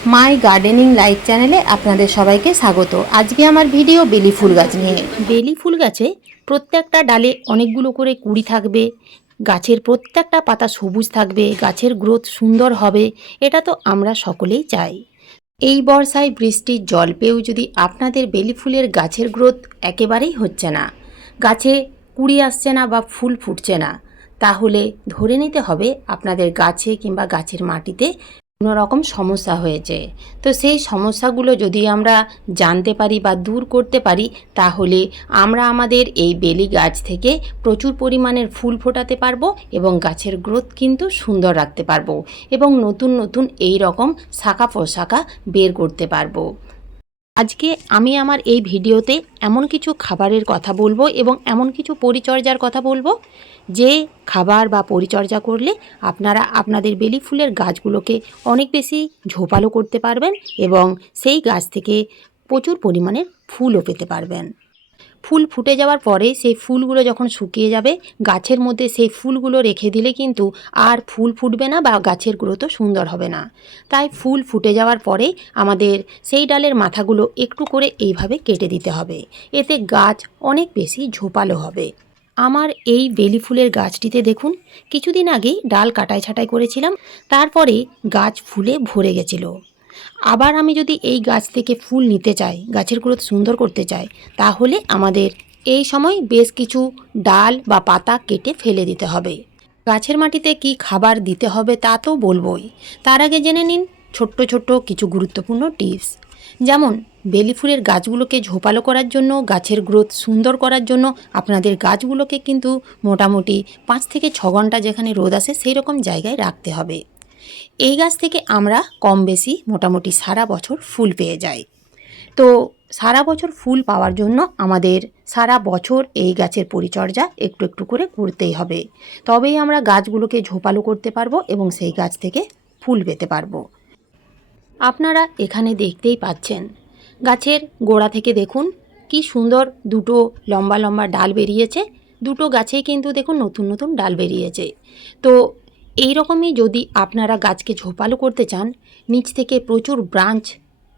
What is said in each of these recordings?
মাই gardening life চ্যানেলে আপনাদের সবাইকে স্বাগত। আজকে আমার ভিডিও বেলি ফুল গাছ নিয়ে। বেলি ফুল গাছে প্রত্যেকটা ডালে অনেকগুলো করে কুড়ি থাকবে, গাছের প্রত্যেকটা পাতা সবুজ থাকবে, গাছের গ্রোথ সুন্দর হবে, এটা তো আমরা সকলেই চাই। এই বর্ষায় বৃষ্টির জল পেয়েও যদি আপনাদের বেলি ফুলের গাছের গ্রোথ একেবারেই হচ্ছে না, গাছে কুড়ি আসছে না বা ফুল ফুটছে না, তাহলে ধরে নিতে হবে আপনাদের গাছে কিংবা গাছের মাটিতে রকম সমস্যা হয়েছে। তো সেই সমস্যাগুলো যদি আমরা জানতে পারি বা দূর করতে পারি, তাহলে আমরা আমাদের এই বেলি গাছ থেকে প্রচুর পরিমাণের ফুল ফোটাতে পারব এবং গাছের গ্রোথ কিন্তু সুন্দর রাখতে পারব এবং নতুন নতুন এই রকম শাখা পোশাখা বের করতে পারব। আজকে আমি আমার এই ভিডিওতে এমন কিছু খাবারের কথা বলব এবং এমন কিছু পরিচর্যার কথা বলব যে খাবার বা পরিচর্যা করলে আপনারা আপনাদের বেলি ফুলের গাছগুলোকে অনেক বেশি ঝোপালো করতে পারবেন এবং সেই গাছ থেকে প্রচুর পরিমাণে ফুলও পেতে পারবেন। ফুল ফুটে যাওয়ার পরে সেই ফুলগুলো যখন শুকিয়ে যাবে, গাছের মধ্যে সেই ফুলগুলো রেখে দিলে কিন্তু আর ফুল ফুটবে না বা গাছের গ্রোথও সুন্দর হবে না। তাই ফুল ফুটে যাওয়ার পরে আমাদের সেই ডালের মাথাগুলো একটু করে এইভাবে কেটে দিতে হবে। এতে গাছ অনেক বেশি ঝোপালো হবে। আমার এই বেলি ফুলের গাছটিতে দেখুন, কিছুদিন আগেই ডাল কাটাই ছাটাই করেছিলাম, তারপরে গাছ ফুলে ভরে গেছিল। আবার আমি যদি এই গাছ থেকে ফুল নিতে চাই, গাছের গ্রোথ সুন্দর করতে চাই, তাহলে আমাদের এই সময় বেশ কিছু ডাল বা পাতা কেটে ফেলে দিতে হবে। গাছের মাটিতে কি খাবার দিতে হবে তা তো বলবই। তার আগে জেনে নিন ছোট্ট ছোট্ট কিছু গুরুত্বপূর্ণ টিপস। যেমন, বেলি ফুলের গাছগুলোকে ঝোপালো করার জন্য, গাছের গ্রোথ সুন্দর করার জন্য আপনাদের গাছগুলোকে কিন্তু মোটামুটি পাঁচ থেকে ছ ঘণ্টা যেখানে রোদ আসে সেই রকম জায়গায় রাখতে হবে। এই গাছ থেকে আমরা কম বেশি মোটামুটি সারা বছর ফুল পেয়ে যাই। তো সারা বছর ফুল পাওয়ার জন্য আমাদের সারা বছর এই গাছের পরিচর্যা একটু একটু করে করতেই হবে। তবেই আমরা গাছগুলোকে ঝোপালো করতে পারব এবং সেই গাছ থেকে ফুল পেতে পারব। আপনারা এখানে দেখতেই পাচ্ছেন, গাছের গোড়া থেকে দেখুন কি সুন্দর দুটো লম্বা লম্বা ডাল বেরিয়েছে। দুটো গাছেই কিন্তু দেখুন নতুন নতুন ডাল বেরিয়েছে। তো এই রকমই যদি আপনারা গাছকে ঝোপালো করতে চান, নিচ থেকে প্রচুর ব্রাঞ্চ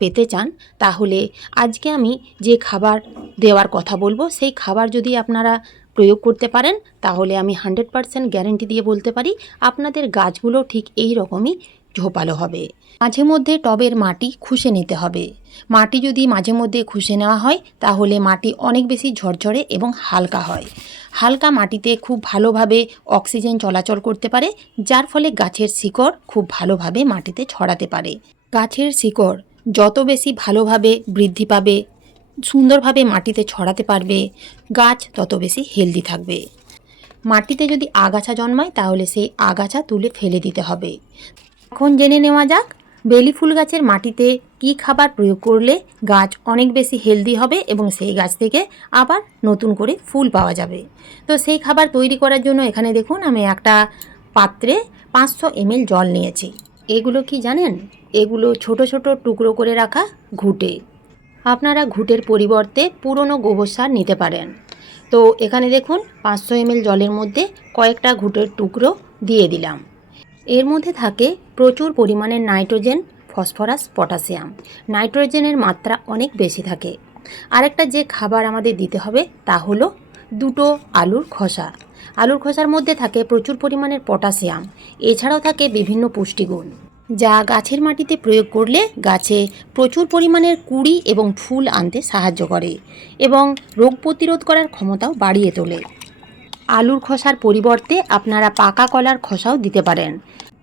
পেতে চান, তাহলে আজকে আমি যে খাবার দেওয়ার কথা বলব, সেই খাবার যদি আপনারা প্রয়োগ করতে পারেন, তাহলে আমি হান্ড্রেড পারসেন্ট গ্যারেন্টি দিয়ে বলতে পারি, আপনাদের গাছগুলো ঠিক এই রকমই ঝোপালো হবে। মাঝে মধ্যে টবের মাটি খুশে নিতে হবে। মাটি যদি মাঝে মধ্যে খুশে নেওয়া হয়, তাহলে মাটি অনেক বেশি ঝরঝরে এবং হালকা হয়। হালকা মাটিতে খুব ভালোভাবে অক্সিজেন চলাচল করতে পারে, যার ফলে গাছের শিকড় খুব ভালোভাবে মাটিতে ছড়াতে পারে। গাছের শিকড় যত বেশি ভালোভাবে বৃদ্ধি পাবে, সুন্দরভাবে মাটিতে ছড়াতে পারবে, গাছ তত বেশি হেলদি থাকবে। মাটিতে যদি আগাছা জন্মায়, তাহলে সেই আগাছা তুলে ফেলে দিতে হবে। এখন জেনে নেওয়া যাক, বেলি ফুল গাছের মাটিতে কি খাবার প্রয়োগ করলে গাছ অনেক বেশি হেলদি হবে এবং সেই গাছ থেকে আবার নতুন করে ফুল পাওয়া যাবে। তো সেই খাবার তৈরি করার জন্য এখানে দেখুন, আমি একটা পাত্রে পাঁচশো এমএল জল নিয়েছি। এগুলো কি জানেন? এগুলো ছোট ছোট টুকরো করে রাখা ঘুটে। আপনারা ঘুটের পরিবর্তে পুরনো গোবর সার নিতে পারেন। তো এখানে দেখুন, পাঁচশো এমএল জলের মধ্যে কয়েকটা ঘুটের টুকরো দিয়ে দিলাম। এর মধ্যে থাকে প্রচুর পরিমাণে নাইট্রোজেন, ফসফরাস, পটাশিয়াম। নাইট্রোজেনের মাত্রা অনেক বেশি থাকে। আরেকটা যে খাবার আমাদের দিতে হবে তা হলো দুটো আলুর খোসা। আলুর খোসার মধ্যে থাকে প্রচুর পরিমাণের পটাশিয়াম। এছাড়াও থাকে বিভিন্ন পুষ্টিগুণ, যা গাছের মাটিতে প্রয়োগ করলে গাছে প্রচুর পরিমাণের কুড়ি এবং ফুল আনতে সাহায্য করে এবং রোগ প্রতিরোধ করার ক্ষমতাও বাড়িয়ে তোলে। আলুর খোসার পরিবর্তে আপনারা পাকা কলার খোসাও দিতে পারেন।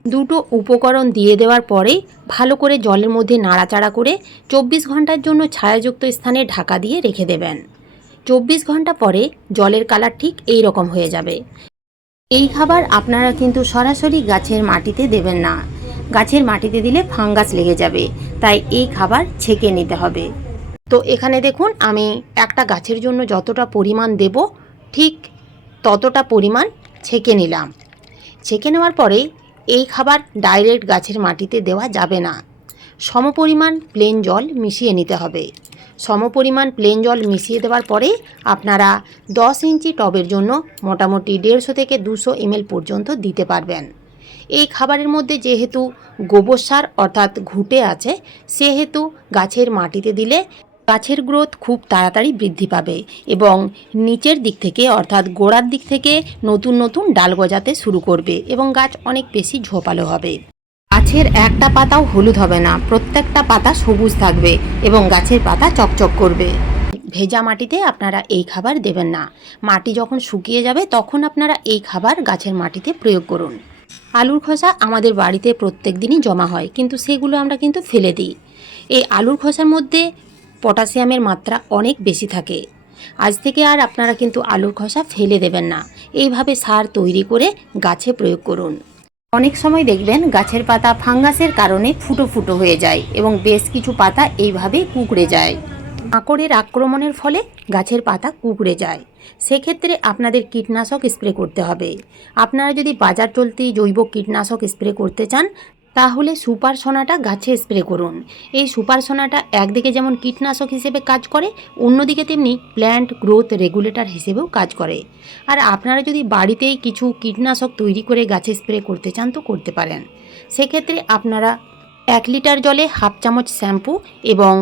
দুটো উপকরণ দিয়ে দেওয়ার পরে ভালো করে জলের মধ্যে নাড়াচাড়া করে চব্বিশ ঘণ্টার জন্য ছায়াযুক্ত স্থানে ঢাকা দিয়ে রেখে দেবেন। চব্বিশ ঘণ্টা পরে জলের কালার ঠিক এই রকম হয়ে যাবে। এই খাবার আপনারা কিন্তু সরাসরি গাছের মাটিতে দেবেন না। গাছের মাটিতে দিলে ফাঙ্গাস লেগে যাবে, তাই এই খাবার ছেঁকে নিতে হবে। তো এখানে দেখুন, আমি একটা গাছের জন্য যতটা পরিমাণ দেব, ঠিক ততটা পরিমাণ ছেঁকে নিলাম। ছেঁকে নেওয়ার পরে এই খাবার ডাইরেক্ট গাছের মাটিতে দেওয়া যাবে না। সমপরিমাণ প্লেন জল মিশিয়ে নিতে হবে। সমপরিমাণ প্লেন জল মিশিয়ে দেওয়ার পরে আপনারা দশ ইঞ্চি টবের জন্য মোটামুটি দেড়শো থেকে দুশো এমএল পর্যন্ত দিতে পারবেন। এই খাবারের মধ্যে যেহেতু গোবর সার অর্থাৎ ঘুটে আছে, সেহেতু গাছের মাটিতে দিলে গাছের গ্রোথ খুব তাড়াতাড়ি বৃদ্ধি পাবে এবং নিচের দিক থেকে, অর্থাৎ গোড়ার দিক থেকে, নতুন নতুন ডাল গজাতে শুরু করবে এবং গাছ অনেক বেশি ঝোপালো হবে। গাছের একটা পাতাও হলুদ হবে না, প্রত্যেকটা পাতা সবুজ থাকবে এবং গাছের পাতা চকচক করবে। ভেজা মাটিতে আপনারা এই খাবার দেবেন না। মাটি যখন শুকিয়ে যাবে, তখন আপনারা এই খাবার গাছের মাটিতে প্রয়োগ করুন। আলুর খোসা আমাদের বাড়িতে প্রত্যেক দিনই জমা হয়, কিন্তু সেগুলো আমরা কিন্তু ফেলে দিই। এই আলুর খোসার মধ্যে পটাশিয়ামের মাত্রা অনেক বেশি থাকে। আজ থেকে আর আপনারা কিন্তু আলুর খোসা ফেলে দেবেন না। এইভাবে সার তৈরি করে গাছে প্রয়োগ করুন। অনেক সময় দেখবেন গাছের পাতা ফাঙ্গাসের কারণে ফুটো ফুটো হয়ে যায় এবং বেশ কিছু পাতা এইভাবেই কুকড়ে যায়। মাকড়ের আক্রমণের ফলে গাছের পাতা কুকড়ে যায়। সেক্ষেত্রে আপনাদের কীটনাশক স্প্রে করতে হবে। আপনারা যদি বাজার চলতি জৈব কীটনাশক স্প্রে করতে চান তাহলে সুপার সোনাটা গাছে স্প্রে করুন। এই সুপার সোনাটা একদিকে যেমন কীটনাশক হিসেবে কাজ করে, অন্যদিকে তেমনি প্ল্যান্ট গ্রোথ রেগুলেটর হিসেবেও কাজ করে। আর আপনারা যদি বাড়িতেই কিছু কীটনাশক তৈরি করে গাছে স্প্রে করতে চান তো করতে পারেন। সেক্ষেত্রে আপনারা এক লিটার জলে হাফ চামচ শ্যাম্পু এবং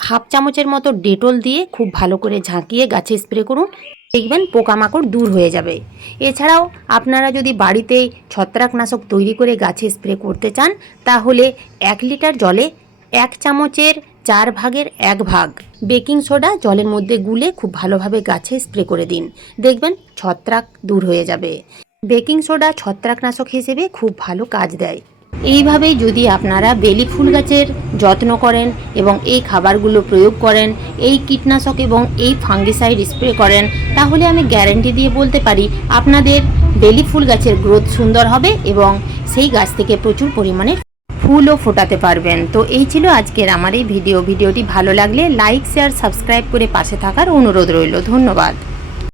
হাফ চামচের মতো ডেটল দিয়ে খুব ভালো করে ঝাঁকিয়ে গাছে স্প্রে করুন। দেখবেন পোকামাকড় দূর হয়ে যাবে। এছাড়াও আপনারা যদি বাড়িতে ছত্রাকনাশক তৈরি করে গাছে স্প্রে করতে চান, তাহলে এক লিটার জলে এক চামচের চার ভাগের এক ভাগ বেকিং সোডা জলের মধ্যে গুলে খুব ভালোভাবে গাছে স্প্রে করে দিন। দেখবেন ছত্রাক দূর হয়ে যাবে। বেকিং সোডা ছত্রাকনাশক হিসেবে খুব ভালো কাজ দেয়। এইভাবেই যদি আপনারা বেলি ফুল গাছের যত্ন করেন এবং এই খাবারগুলো প্রয়োগ করেন, এই কীটনাশক এবং এই ফাঙ্গিসাইড স্প্রে করেন, তাহলে আমি গ্যারেন্টি দিয়ে বলতে পারি আপনাদের বেলি ফুল গাছের গ্রোথ সুন্দর হবে এবং সেই গাছ থেকে প্রচুর পরিমাণে ফুলও ফোটাতে পারবেন। তো এই ছিল আজকের আমার এই ভিডিও। ভিডিওটি ভালো লাগলে লাইক, শেয়ার, সাবস্ক্রাইব করে পাশে থাকার অনুরোধ রইল। ধন্যবাদ।